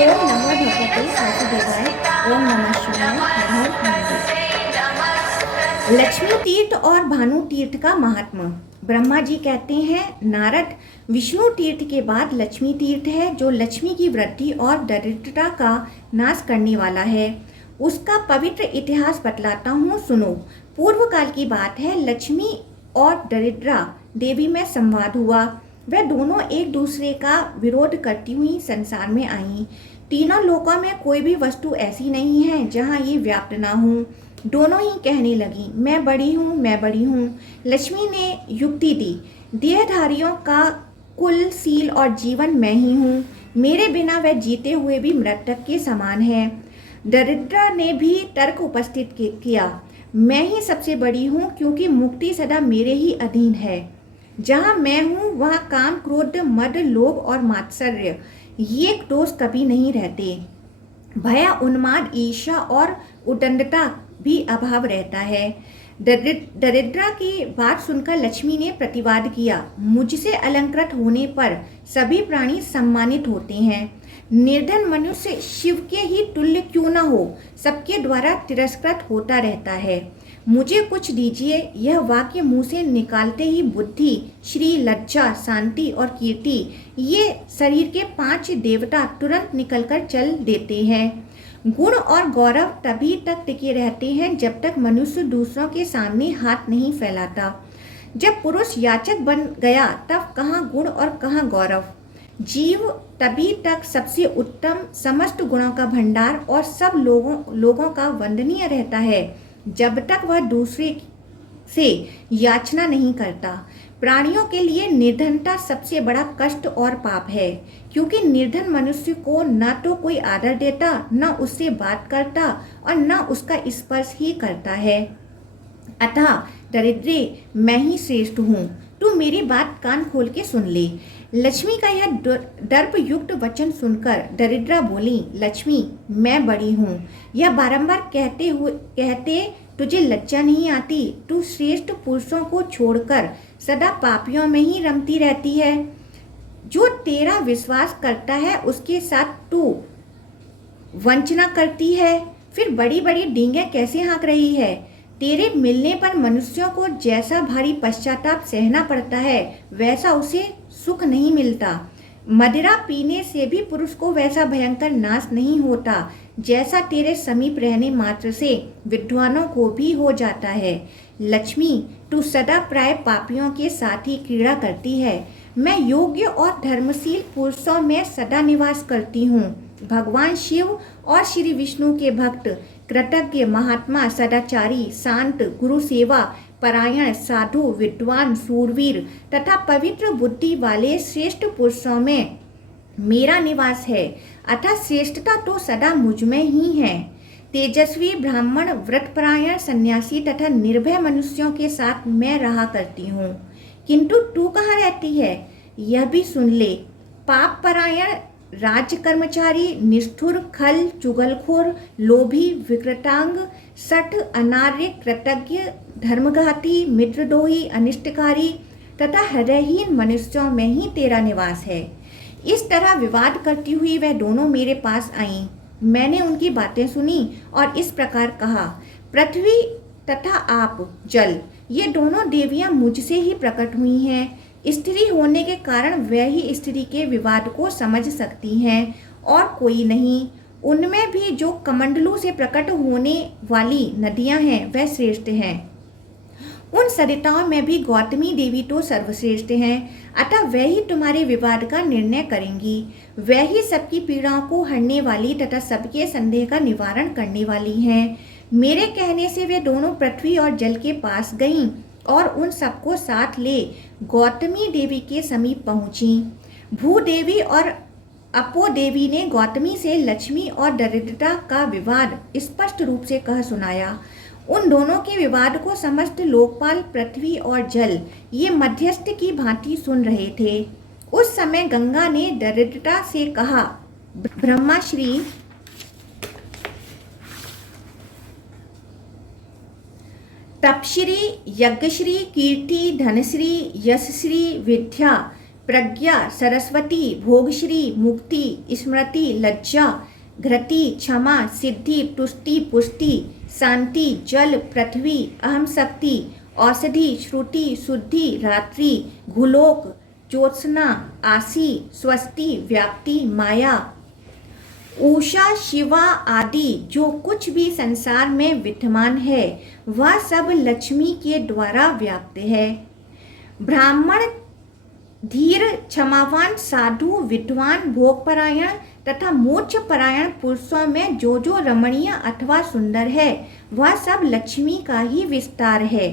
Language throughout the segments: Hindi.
ओम नमो भगवते वासुदेवाय। ओम नमः शिवाय। हर हर महादेव। लक्ष्मी तीर्थ और भानु तीर्थ का महात्मा। ब्रह्मा जी कहते हैं, नारद, विष्णु तीर्थ के बाद लक्ष्मी तीर्थ है जो लक्ष्मी की वृद्धि और दरिद्रता का नाश करने वाला है। उसका पवित्र इतिहास बतलाता हूँ, सुनो। पूर्व काल की बात है। लक्ष्मी और दरिद्रा देवी में संवाद हुआ। वह दोनों एक दूसरे का विरोध करती हुई संसार में आई। तीनों लोकों में कोई भी वस्तु ऐसी नहीं है जहाँ ये व्याप्त ना हो। दोनों ही कहने लगी, मैं बड़ी हूँ, मैं बड़ी हूँ। लक्ष्मी ने युक्ति दी, देहधारियों का कुल, सील और जीवन मैं ही हूँ। मेरे बिना वह जीते हुए भी मृतक के समान है। दरिद्रा ने भी तर्क उपस्थित किया, मैं ही सबसे बड़ी हूँ क्योंकि मुक्ति सदा मेरे ही अधीन है। जहाँ मैं हूँ वहाँ काम, क्रोध, मद, लोभ और मात्सर्य ये दोष कभी नहीं रहते। भय, उन्माद, ईर्ष्या और उदंडता भी अभाव रहता है। दरिद्रा की बात सुनकर लक्ष्मी ने प्रतिवाद किया, मुझसे अलंकृत होने पर सभी प्राणी सम्मानित होते हैं। निर्धन मनुष्य शिव के ही तुल्य क्यों न हो, सबके द्वारा तिरस्कृत होता रहता है। मुझे कुछ दीजिए। यह वाक्य मुंह से निकालते ही बुद्धि, श्री, लज्जा, शांति और कीर्ति ये शरीर के 5 देवता तुरंत निकलकर चल देते हैं। गुण और गौरव तभी तक टिके रहते हैं जब तक मनुष्य दूसरों के सामने हाथ नहीं फैलाता। जब पुरुष याचक बन गया तब कहाँ गुण और कहाँ गौरव। जीव तभी तक सबसे उत्तम, समस्त गुणों का भंडार और सब लोगों का वंदनीय रहता है जब तक वह दूसरे से याचना नहीं करता। प्राणियों के लिए निर्धनता सबसे बड़ा कष्ट और पाप है, क्योंकि निर्धन मनुष्य को न तो कोई आदर देता, न उससे बात करता और न उसका स्पर्श ही करता है। अतः दरिद्रे, मैं ही श्रेष्ठ हूँ। तू मेरी बात कान खोल के सुन ले। लक्ष्मी का यह दर्प युक्त वचन सुनकर दरिद्रा बोली, लक्ष्मी, मैं बड़ी हूँ। यह बारंबार कहते तुझे लज्जा नहीं आती? तू श्रेष्ठ पुरुषों को छोड़कर सदा पापियों में ही रमती रहती है। जो तेरा विश्वास करता है उसके साथ तू वंचना करती है। फिर बड़ी बड़ी डींगे कैसे हाँक रही है? तेरे मिलने पर मनुष्यों को जैसा भारी पश्चाताप सहना पड़ता है वैसा उसे सुख नहीं मिलता। मदिरा पीने से भी पुरुष को वैसा भयंकर नाश नहीं होता जैसा तेरे समीप रहने मात्र से विद्वानों को भी हो जाता है। लक्ष्मी, तू सदा प्राय पापियों के साथ ही क्रीड़ा करती है। मैं योग्य और धर्मशील पुरुषों में सदा निवास करती हूँ। भगवान शिव और श्री विष्णु के भक्त, कृतज्ञ, महात्मा, सदाचारी, शांत, गुरु सेवा परायण, साधु, विद्वान, सूरवीर तथा पवित्र बुद्धि वाले श्रेष्ठ पुरुषों में मेरा निवास है। अतः श्रेष्ठता तो सदा मुझ में ही है। तेजस्वी ब्राह्मण, व्रतपरायण, सन्यासी तथा निर्भय मनुष्यों के साथ मैं रहा करती हूँ। किंतु तू कहाँ रहती है यह भी सुन ले। पाप परायण, राज्य कर्मचारी, निष्ठुर, खल, चुगलखोर, लोभी, विकृतांग, सठ, अनार्य, कृतज्ञ, धर्मघाती, मित्रद्रोही, अनिष्टकारी तथा हृदयहीन मनुष्यों में ही तेरा निवास है। इस तरह विवाद करती हुई वह दोनों मेरे पास आईं। मैंने उनकी बातें सुनी और इस प्रकार कहा, पृथ्वी तथा आप, जल, ये दोनों देवियां मुझसे ही प्रकट हुई हैं। स्त्री होने के कारण वह ही स्त्री के विवाद को समझ सकती हैं और कोई नहीं। उनमें भी जो कमंडलू से प्रकट होने वाली नदियां हैं वह श्रेष्ठ हैं। उन सरिताओं में भी गौतमी देवी तो सर्वश्रेष्ठ हैं। अतः वह ही तुम्हारे विवाद का निर्णय करेंगी। वह ही सबकी पीड़ाओं को हरने वाली तथा सबके संदेह का निवारण करने वाली हैं। मेरे कहने से वे दोनों पृथ्वी और जल के पास गईं और उन सबको साथ ले गौतमी देवी के समीप पहुंची। भूदेवी और अपो देवी ने गौतमी से लक्ष्मी और दरिद्रता का विवाद स्पष्ट रूप से कह सुनाया। उन दोनों के विवाद को समस्त लोकपाल, पृथ्वी और जल ये मध्यस्थ की भांति सुन रहे थे। उस समय गंगा ने दरिद्रता से कहा, ब्रह्माश्री, तपश्री, यज्ञश्री, कीर्ति, धनश्री, यशश्री, विद्या, प्रज्ञा, सरस्वती, भोगश्री, मुक्ति, स्मृति, लज्जा, घृति, क्षमा, सिद्धि, तुष्टि, पुष्टि, शांति, जल, पृथ्वी, अहम शक्ति, औषधि, श्रुति, शुद्धि, रात्रि, घुलोक, ज्योत्सना, आसी, स्वस्ति, व्याप्ति, माया, उषा, शिवा आदि जो कुछ भी संसार में विद्यमान है वह सब लक्ष्मी के द्वारा व्याप्त है। ब्राह्मण, धीर, क्षमावान, साधु, विद्वान, भोगपरायण तथा मोक्ष परायण पुरुषों में जो जो रमणीय अथवा सुंदर है वह सब लक्ष्मी का ही विस्तार है।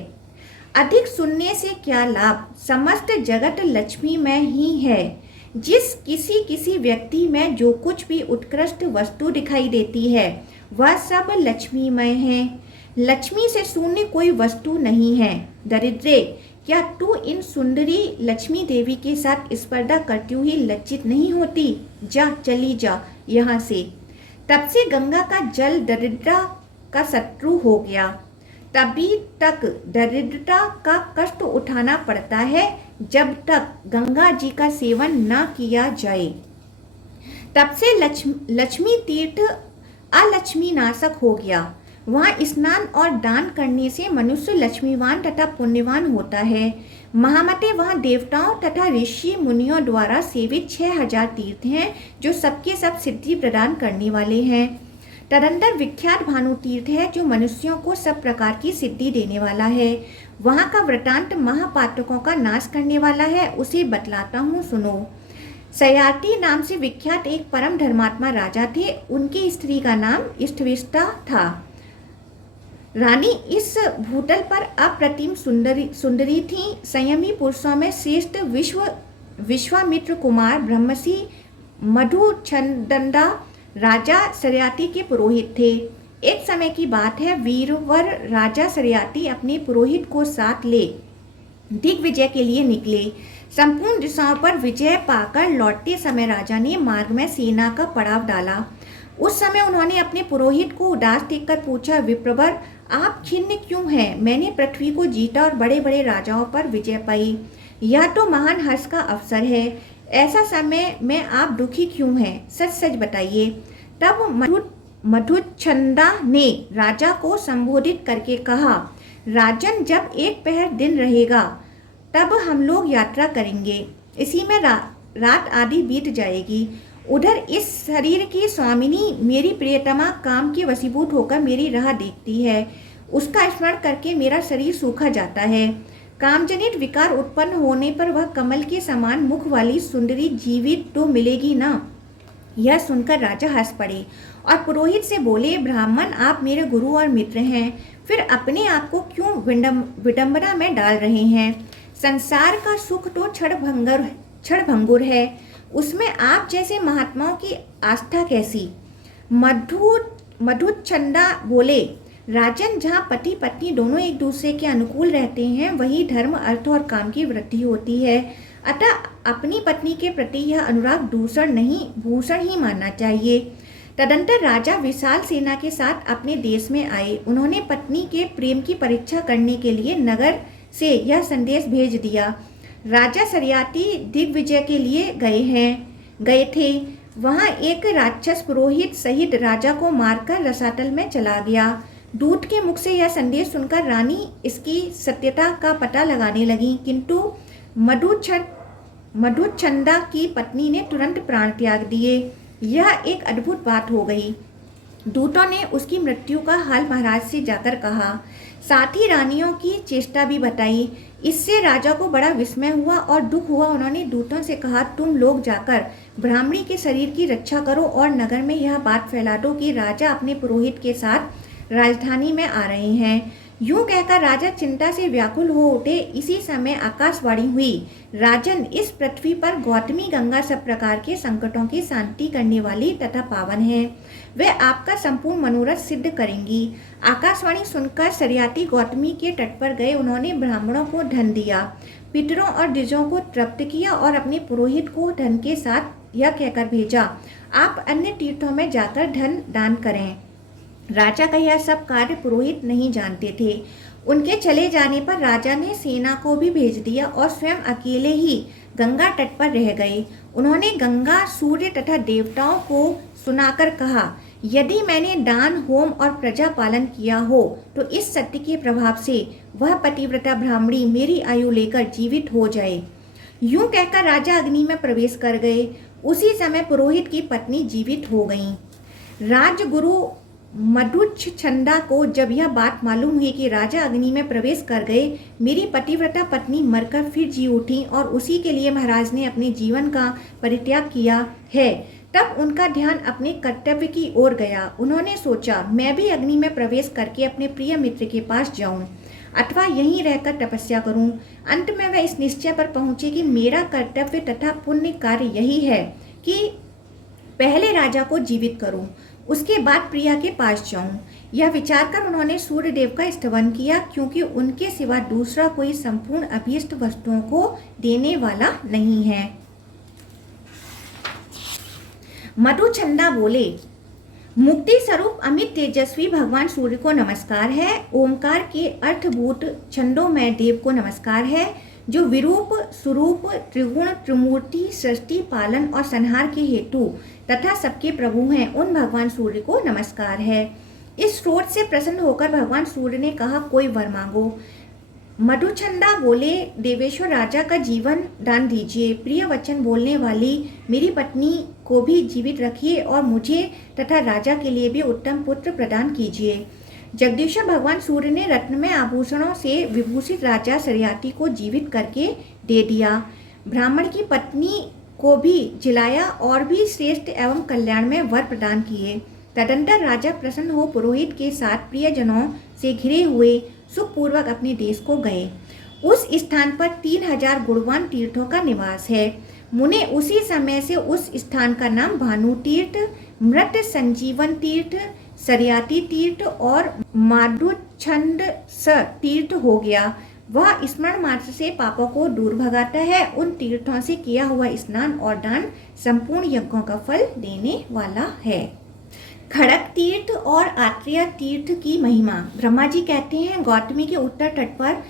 अधिक सुनने से क्या लाभ, समस्त जगत लक्ष्मी में ही है। जिस किसी व्यक्ति में जो कुछ भी उत्कृष्ट वस्तु दिखाई देती है वह सब लक्ष्मीमय है। लक्ष्मी से शून्य कोई वस्तु नहीं है। दरिद्रे, क्या तू इन सुंदरी लक्ष्मी देवी के साथ स्पर्धा करती हुई लज्जित नहीं होती? जा, चली जा यहाँ से। तब से गंगा का जल दरिद्रता का शत्रु हो गया। तभी तक दरिद्रता का कष्ट उठाना पड़ता है जब तक गंगा जी का सेवन न किया जाए। तब से लक्ष्मी तीर्थ अलक्ष्मी नाशक हो गया। वहाँ स्नान और दान करने से मनुष्य लक्ष्मीवान तथा पुण्यवान होता है। महामते वहाँ देवताओं तथा ऋषि मुनियों द्वारा सेवित 6000 तीर्थ हैं जो सबके सब सिद्धि प्रदान करने वाले हैं। तदंतर विख्यात भानु तीर्थ है जो मनुष्यों को सब प्रकार की सिद्धि देने वाला है। वहाँ का वृतांत महापातकों का नाश करने वाला है, उसे बतलाता हूँ, सुनो। सयाति नाम से विख्यात एक परम धर्मात्मा राजा थे। उनकी स्त्री का नाम इष्टविष्टा था। रानी इस भूतल पर अप्रतिम सुंदरी थी। संयमी पुरुषों में श्रेष्ठ विश्वामित्र कुमार ब्रह्मसी मधुचंदंदा राजा सरियाती के पुरोहित थे। एक समय की बात है, वीरवर राजा सरियाती अपने पुरोहित को साथ ले दिग्विजय के लिए निकले। संपूर्ण दिशाओं पर विजय पाकर लौटते समय राजा ने मार्ग में सेना का पड़ाव डाला। उस समय उन्होंने अपने पुरोहित को उदास देखकर पूछा, विप्रवर, आप खिन्न क्यों हैं? मैंने पृथ्वी को जीता और बड़े बड़े राजाओं पर विजय पाई। यह तो महान हर्ष का अवसर है। ऐसा समय में आप दुखी क्यों हैं? सच सच बताइए। तब मधुचंदा ने राजा को संबोधित करके कहा, राजन, जब एक पहर दिन रहेगा तब हम लोग यात्रा करेंगे। इसी में रात आदि बीत जाएगी। उधर इस शरीर की स्वामिनी मेरी प्रियतमा काम के वशीभूत होकर मेरी राह देखती है। उसका स्मरण करके मेरा शरीर सूखा जाता है। कामजनित विकार उत्पन्न होने पर वह कमल के समान मुख वाली सुंदरी जीवित तो मिलेगी ना। यह सुनकर राजा हंस पड़े और पुरोहित से बोले, ब्राह्मण, आप मेरे गुरु और मित्र हैं, फिर अपने आप को क्यों विडंबना में डाल रहे हैं? संसार का सुख तो क्षणभंगुर है, उसमें आप जैसे महात्माओं की आस्था कैसी? मधुचंदा बोले, राजन, जहाँ पति पत्नी दोनों एक दूसरे के अनुकूल रहते हैं वही धर्म, अर्थ और काम की वृद्धि होती है। अतः अपनी पत्नी के प्रति यह अनुराग दूषण नहीं, भूषण ही मानना चाहिए। तदंतर राजा विशाल सेना के साथ अपने देश में आए। उन्होंने पत्नी के प्रेम की परीक्षा करने के लिए नगर से यह संदेश भेज दिया, राजा सरियाती दिग्विजय के लिए गए थे। वहाँ एक राक्षस पुरोहित सहित राजा को मारकर रसातल में चला गया। दूत के मुख से यह संदेश सुनकर रानी इसकी सत्यता का पता लगाने लगी, किंतु मधुचंदा की पत्नी ने तुरंत प्राण त्याग दिए। यह एक अद्भुत बात हो गई। दूतों ने उसकी मृत्यु का हाल महाराज से जाकर कहा, साथ ही रानियों की चेष्टा भी बताई। इससे राजा को बड़ा विस्मय हुआ और दुख हुआ। उन्होंने दूतों से कहा, तुम लोग जाकर ब्राह्मणी के शरीर की रक्षा करो और नगर में यह बात फैला दो कि राजा अपने पुरोहित के साथ राजधानी में आ रहे हैं। यूं कहकर राजा चिंता से व्याकुल हो उठे। इसी समय आकाशवाणी हुई, राजन, इस पृथ्वी पर गौतमी गंगा सब प्रकार के संकटों की शांति करने वाली तथा पावन है। वे आपका संपूर्ण मनोरथ सिद्ध करेंगी। आकाशवाणी सुनकर सरियाती गौतमी के तट पर गए। उन्होंने ब्राह्मणों को धन दिया, पितरों और द्विजों को तृप्त किया और अपने पुरोहित को धन के साथ यह कहकर भेजा, आप अन्य तीर्थों में जाकर धन दान करें। राजा का यह सब कार्य पुरोहित नहीं जानते थे। उनके चले जाने पर राजा ने सेना को भी भेज दिया और स्वयं अकेले ही गंगा तट पर रह गए। उन्होंने गंगा, सूर्य तथा देवताओं को सुनाकर कहा, यदि मैंने दान, होम और प्रजा पालन किया हो तो इस सत्य के प्रभाव से वह पतिव्रता ब्राह्मणी मेरी आयु लेकर जीवित हो जाए। यूं कहकर राजा अग्नि में प्रवेश कर गए। उसी समय पुरोहित की पत्नी जीवित हो गईं। राजगुरु मधुच्छंदा को जब यह बात मालूम हुई कि राजा अग्नि में प्रवेश कर गए, मेरी पतिव्रता पत्नी मरकर फिर जी उठी और उसी के लिए महाराज ने अपने जीवन का परित्याग किया है, तब उनका ध्यान अपने कर्तव्य की ओर गया। उन्होंने सोचा, मैं भी अग्नि में प्रवेश करके अपने प्रिय मित्र के पास जाऊं अथवा यहीं रहकर तपस्या करूं। अंत में वह इस निश्चय पर पहुंचे कि मेरा कर्तव्य तथा पुण्य कार्य यही है कि पहले राजा को जीवित करूं, उसके बाद प्रिया के पास जाऊं। यह विचार कर उन्होंने सूर्य देव का स्तवन किया, क्योंकि उनके सिवा दूसरा कोई संपूर्ण अभीष्ट वस्तुओं को देने वाला नहीं है। मधुचंदा बोले, मुक्ति स्वरूप अमित तेजस्वी भगवान सूर्य को नमस्कार है। ओंकार के अर्थभूत छंदोमय देव को नमस्कार है, जो विरूप स्वरूप त्रिगुण त्रिमूर्ति सृष्टि पालन और संहार के हेतु तथा सबके प्रभु हैं। उन भगवान सूर्य को नमस्कार है। इस स्रोत से प्रसन्न होकर भगवान सूर्य ने कहा, कोई वर मांगो। मधुचंदा बोले, देवेश्वर राजा का जीवन दान दीजिए। प्रिय वचन बोलने वाली मेरी पत्नी को भी जीवित रखिए और मुझे तथा राजा के लिए भी उत्तम पुत्र प्रदान कीजिए। जगदीश्वर भगवान सूर्य ने रत्नमय आभूषणों से विभूषित राजा सरियाती को जीवित करके दे दिया। ब्राह्मण की पत्नी को भी जिलाया और भी श्रेष्ठ एवं कल्याणमय वर प्रदान किए। तदंतर राजा प्रसन्न हो पुरोहित के साथ प्रियजनों से घिरे हुए सुखपूर्वक अपने देश को गए। उस स्थान पर 3000 गुणवान तीर्थों का निवास है। मुने उसी समय से उस स्थान का नाम भानु तीर्थ, मृत संजीवन तीर्थ, सरियाती तीर्थ और माधुच्छंद तीर्थ हो गया। वह स्मरण मात्र से पापों को दूर भगाता है। उन तीर्थों से किया हुआ स्नान और दान संपूर्ण यज्ञों का फल देने वाला है। खड़क तीर्थ और आत्रेय तीर्थ की महिमा। ब्रह्मा जी कहते हैं, गौतमी के उत्तर तट पर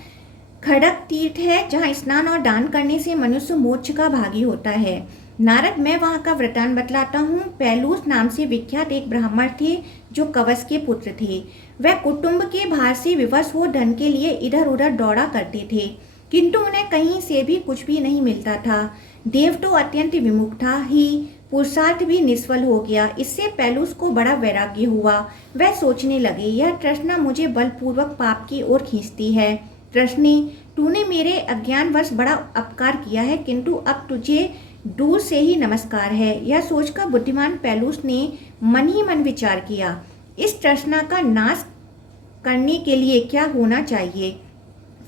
खड़क तीर्थ है, जहाँ स्नान और दान करने से मनुष्य मोक्ष का भागी होता है। नारद, मैं वहाँ का वृतांत बतलाता हूँ। पैलूस नाम से विख्यात एक ब्राह्मण थे जो कवच के पुत्र थे। वह कुटुंब के भार से विवश हो धन के लिए इधर उधर दौड़ा करते थे, किंतु उन्हें कहीं से भी कुछ भी नहीं मिलता था। देव तो अत्यंत विमुख था ही, पुरुषार्थ भी निष्फल हो गया। इससे पैलूस को बड़ा वैराग्य हुआ। वह सोचने लगे, यह तृष्णा मुझे बलपूर्वक पाप की ओर खींचती है। तृष्णे, तूने मेरे अज्ञानवश बड़ा अपकार किया है, किंतु अब तुझे दूर से ही नमस्कार है। यह सोचकर बुद्धिमान पैलूस ने मन ही मन विचार किया, इस तृष्णा का नाश करने के लिए क्या होना चाहिए।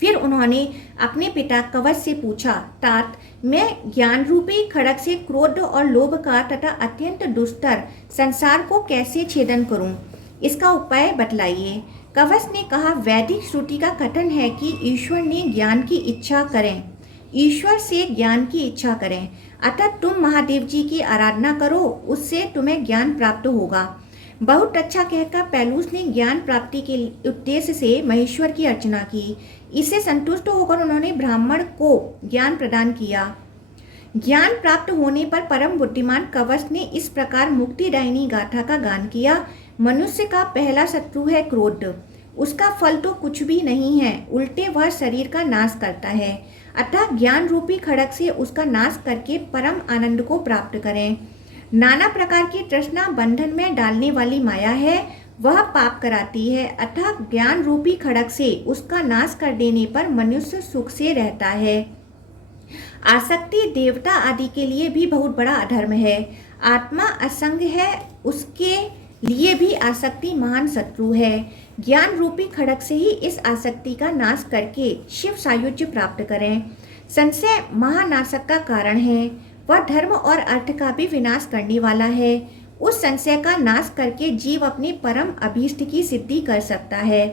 फिर उन्होंने अपने पिता कवच से पूछा, तात, मैं ज्ञान रूपी खड़ग से क्रोध और लोभ का तथा अत्यंत दुस्तर संसार को कैसे छेदन करूं? इसका उपाय बतलाइए। कवच ने कहा, वैदिक श्रुति का कथन है कि ईश्वर ने ज्ञान की इच्छा करें, ईश्वर से ज्ञान की इच्छा करें, अतः तुम महादेव जी की आराधना करो, उससे तुम्हें ज्ञान प्राप्त होगा। बहुत अच्छा कहकर पैलूस ने ज्ञान प्राप्ति के उद्देश्य से महेश्वर की अर्चना की। इससे संतुष्ट होकर उन्होंने ब्राह्मण को ज्ञान प्रदान किया। ज्ञान प्राप्त होने पर परम बुद्धिमान कवच ने इस प्रकार मुक्तिदायिनी गाथा का गान किया। मनुष्य का पहला शत्रु है क्रोध, उसका फल तो कुछ भी नहीं है, उल्टे वह शरीर का नाश करता है। अतः ज्ञान रूपी खड़ग से उसका नाश करके परम आनंद को प्राप्त करें। नाना प्रकार की तृष्णा बंधन में डालने वाली माया है, वह पाप कराती है। अतः ज्ञान रूपी खड़ग से उसका नाश कर देने पर मनुष्य सुख से रहता है। आसक्ति देवता आदि के लिए भी बहुत बड़ा अधर्म है। आत्मा असंग है, उसके लिए भी आसक्ति महान शत्रु है। ज्ञान रूपी खड़ग से ही इस आसक्ति का नाश करके शिव सायुज्य प्राप्त करें। संशय महानाशक का कारण है, वह धर्म और अर्थ का भी विनाश करने वाला है। उस संशय का नाश करके जीव अपने परम अभीष्ट की सिद्धि कर सकता है।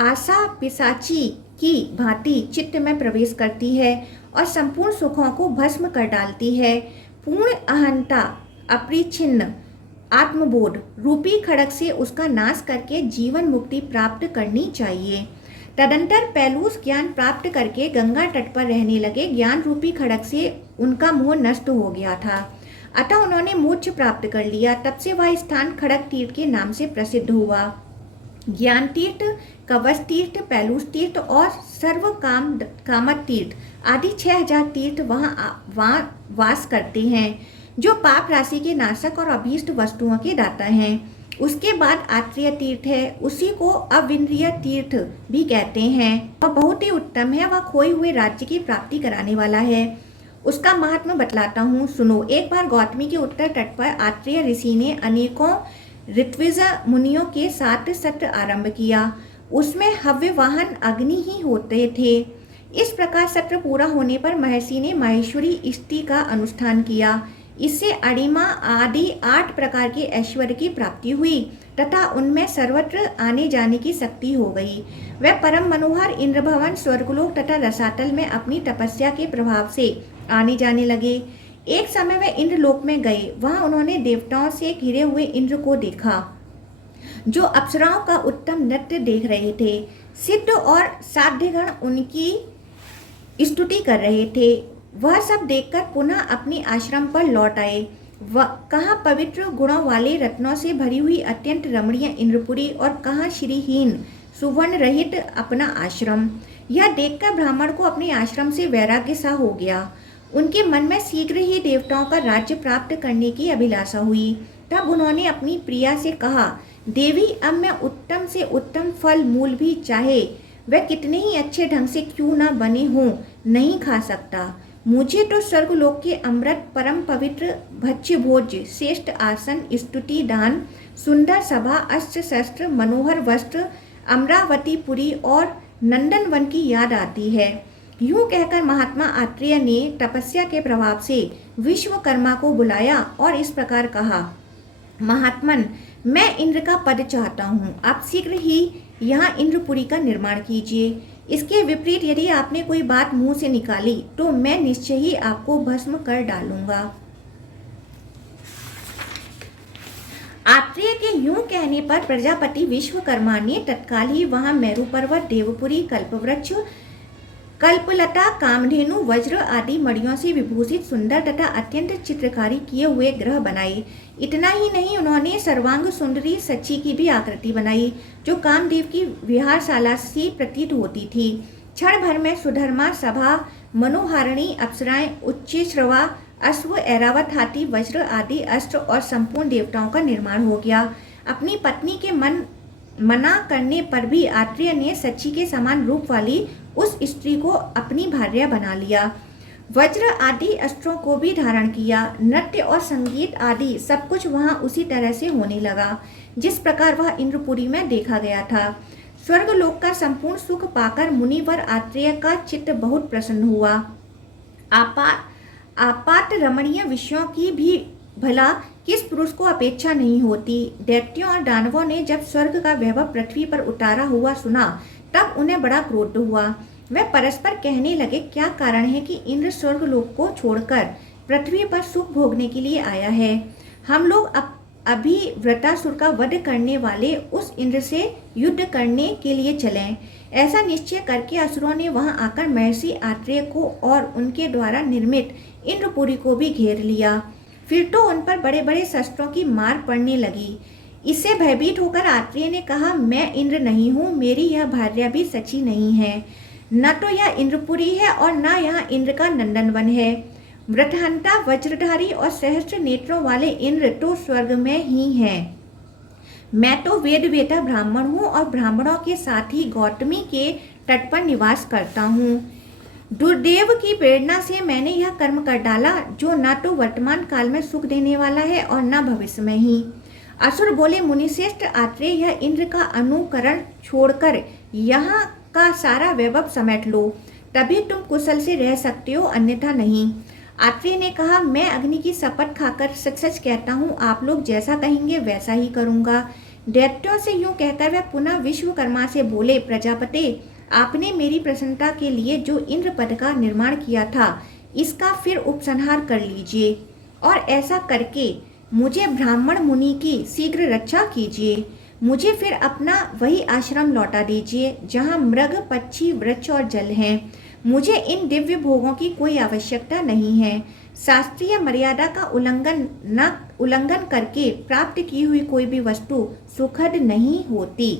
आशा पिशाची की भांति चित्त में प्रवेश करती है और संपूर्ण सुखों को भस्म कर डालती है। पूर्ण अहंता, अपरिच्छिन्न आत्मबोध रूपी खड़ग से उसका नाश करके जीवन मुक्ति प्राप्त करनी चाहिए। तदंतर पैलूस ज्ञान प्राप्त करके गंगा तट पर रहने लगे। ज्ञान रूपी खड़ग से उनका मोह नष्ट हो गया था, अतः उन्होंने मोक्ष प्राप्त कर लिया। तब से वह स्थान खड़ग तीर्थ के नाम से प्रसिद्ध हुआ। ज्ञान तीर्थ, कवच तीर्थ, पैलूस तीर्थ और कामत तीर्थ आदि 6000 तीर्थ वहाँ वास करते हैं, जो पाप राशि के नाशक और अभीष्ट वस्तुओं के दाता हैं। उसके बाद आत्रेय तीर्थ है, उसी को अविंद्रिय तीर्थ भी कहते हैं। वह बहुत ही उत्तम है, वह खोए हुए राज्य की प्राप्ति कराने वाला है। उसका महात्मा बतलाता हूँ, सुनो। एक बार गौतमी के उत्तर तट पर आत्रेय ऋषि ने अनेकों ऋत्विज मुनियों के साथ सत्र आरंभ किया। उसमें हव्य वाहन अग्नि ही होते थे। इस प्रकार सत्र पूरा होने पर महर्षि ने माहेश्वरी इष्टि का अनुष्ठान किया। इससे अणिमा आदि 8 प्रकार के ऐश्वर्य की प्राप्ति हुई तथा उनमें सर्वत्र आने जाने की शक्ति हो गई। वह परम मनोहर इंद्रभवन, स्वर्गलोक तथा रसातल में अपनी तपस्या के प्रभाव से आने जाने लगे। एक समय वे इंद्रलोक में गए। वहां उन्होंने देवताओं से घिरे हुए इंद्र को देखा, जो अप्सराओं का उत्तम नृत्य देख रहे थे। सिद्ध और साध्यगण उनकी स्तुति कर रहे थे। वह सब देखकर पुनः अपने आश्रम पर लौट आए। कहाँ पवित्र गुणों वाले रत्नों से भरी हुई अत्यंत रमणीय इंद्रपुरी और कहाँ श्रीहीन सुवर्ण रहित अपना आश्रम। यह देखकर ब्राह्मण को अपने आश्रम से वैराग्य सा हो गया। उनके मन में शीघ्र ही देवताओं का राज्य प्राप्त करने की अभिलाषा हुई। तब उन्होंने अपनी प्रिया से कहा, देवी, अब मैं उत्तम से उत्तम फल मूल भी चाहे वह कितने ही अच्छे ढंग से क्यों न बने हों नहीं खा सकता। मुझे तो स्वर्गलोक के अमृत, परम पवित्र भक्ष्य भोज्य, श्रेष्ठ आसन, स्तुति दान, सुंदर सभा, अस्त्र शस्त्र, मनोहर वस्त्र, अमरावतीपुरी और नंदन वन की याद आती है। यूं कहकर महात्मा आत्रेय ने तपस्या के प्रभाव से विश्वकर्मा को बुलाया और इस प्रकार कहा, महात्मन, मैं इंद्र का पद चाहता हूँ। आप शीघ्र ही यहाँ इंद्रपुरी का निर्माण कीजिए। इसके विपरीत यदि आपने कोई बात मुंह से निकाली तो मैं निश्चय ही आपको भस्म कर डालूंगा। आत्रेय के यूं कहने पर प्रजापति विश्वकर्मा ने तत्काल ही वहां मेरु पर्वत, देवपुरी, कल्पवृक्ष, कल्पलता, कामधेनु, वज्र आदि मणियों से विभूषित सुंदर तथा अत्यंत चित्रकारी किए हुए ग्रह बनाए। इतना ही नहीं, उन्होंने सर्वांग सुंदरी सची की भी आकृति बनाई, जो कामदेव की विहारशाला सी प्रतीत होती थी। क्षण भर में सुधर्मा, सभा, मनोहारिणी अप्सराएं, उच्च श्रवा, अश्व, ऐरावत हाथी, वज्र आदि अस्त्र और संपूर्ण देवताओं का निर्माण हो गया। अपनी पत्नी के मना करने पर भी आत्रेय ने सची के समान रूप वाली उस स्त्री को अपनी भार्या बना लिया। वज्र आदि अस्त्रों को भी धारण किया। नृत्य और संगीत आदि सब कुछ वहां उसी तरह से होने लगा जिस प्रकार वह इंद्रपुरी में देखा गया था। स्वर्गलोक का संपूर्ण सुख पाकर मुनिवर आत्रेय का चित्त बहुत प्रसन्न हुआ। आपात रमणीय विषयों की भी भला किस पुरुष को अपेक्षा नहीं होती। दैत्यों और दानवों ने जब स्वर्ग का वैभव पृथ्वी पर उतारा हुआ सुना तब उन्हें बड़ा क्रोध हुआ। वे परस्पर कहने लगे, क्या कारण है कि इंद्र स्वर्गलोक को छोड़कर पृथ्वी पर सुख भोगने के लिए आया है। हम लोग अभी वृत्रासुर का वध करने वाले उस इंद्र से युद्ध करने के लिए चलें। ऐसा निश्चय करके असुरों ने वहां आकर महर्षि आत्रेय को और उनके द्वारा निर्मित इंद्रपुरी को भी घेर लिया। फिर तो उन पर बड़े बड़े शस्त्रों की मार पड़ने लगी। इससे भयभीत होकर आत्रेय ने कहा, मैं इंद्र नहीं हूँ, मेरी यह भार्या भी सची नहीं है। न तो यह इंद्रपुरी है और न यहाँ इंद्र का नंदनवन है। वृत्रहंता, वज्रधारी और सहस्त्र नेत्रों वाले इंद्र तो स्वर्ग में ही हैं। मैं तो वेद वेता ब्राह्मण हूँ और ब्राह्मणों के साथ ही गौतमी के तट पर निवास करता हूँ। दुर्देव की प्रेरणा से मैंने यह कर्म कर डाला जो न तो वर्तमान काल में सुख देने वाला है और न भविष्य में ही। असुर बोले, मुनिश्रेष्ठ आत्रेय, यह इंद्र का अनुकरण छोड़कर यहाँ का सारा वैभव समेट लो, तभी तुम कुशल से रह सकते हो, अन्यथा नहीं। आत्रेय ने कहा, मैं अग्नि की शपथ खाकर सच सच कहता हूँ, आप लोग जैसा कहेंगे वैसा ही करूँगा। दैत्यों से यूं कहकर वह पुनः विश्वकर्मा से बोले, प्रजापति, आपने मेरी प्रसन्नता के लिए जो इंद्र पद का निर्माण किया था इसका फिर उपसंहार कर लीजिए और ऐसा करके मुझे ब्राह्मण मुनि की शीघ्र रक्षा कीजिए। मुझे फिर अपना वही आश्रम लौटा दीजिए जहाँ मृग, पक्षी, वृक्ष और जल हैं। मुझे इन दिव्य भोगों की कोई आवश्यकता नहीं है। शास्त्रीय मर्यादा का उल्लंघन करके प्राप्त की हुई कोई भी वस्तु सुखद नहीं होती।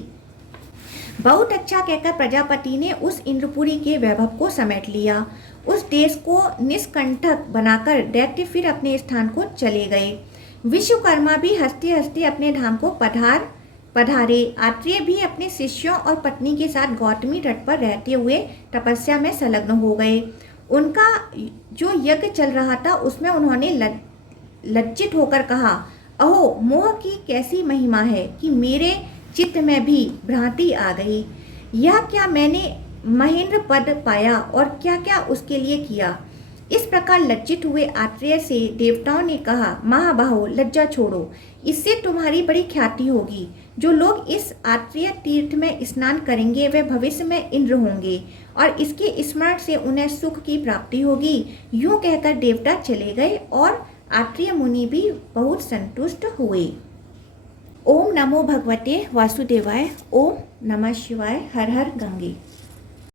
बहुत अच्छा कहकर प्रजापति ने उस इंद्रपुरी के वैभव को समेट लिया। उस देश को निष्कंटक बनाकर दैत्य फिर अपने स्थान को चले गए। विश्वकर्मा भी हंसते हंसते अपने धाम को पधारे। आत्रेय भी अपने शिष्यों और पत्नी के साथ गौतमी तट पर रहते हुए तपस्या में संलग्न हो गए। उनका जो यज्ञ चल रहा था उसमें उन्होंने लज्जित होकर कहा, अहो, मोह की कैसी महिमा है कि मेरे चित्त में भी भ्रांति आ गई। यह क्या मैंने महेंद्र पद पाया और क्या क्या उसके लिए किया। इस प्रकार लज्जित हुए आत्रेय से देवताओं ने कहा, महाबाहो, लज्जा छोड़ो, इससे तुम्हारी बड़ी ख्याति होगी। जो लोग इस आत्रेय तीर्थ में स्नान करेंगे वे भविष्य में इंद्र होंगे और इसके स्मरण से उन्हें सुख की प्राप्ति होगी। यूं कहकर देवता चले गए और आत्रेय मुनि भी बहुत संतुष्ट हुए। ओम नमो भगवते वासुदेवाय। ओम नमः शिवाय। हर हर गंगे।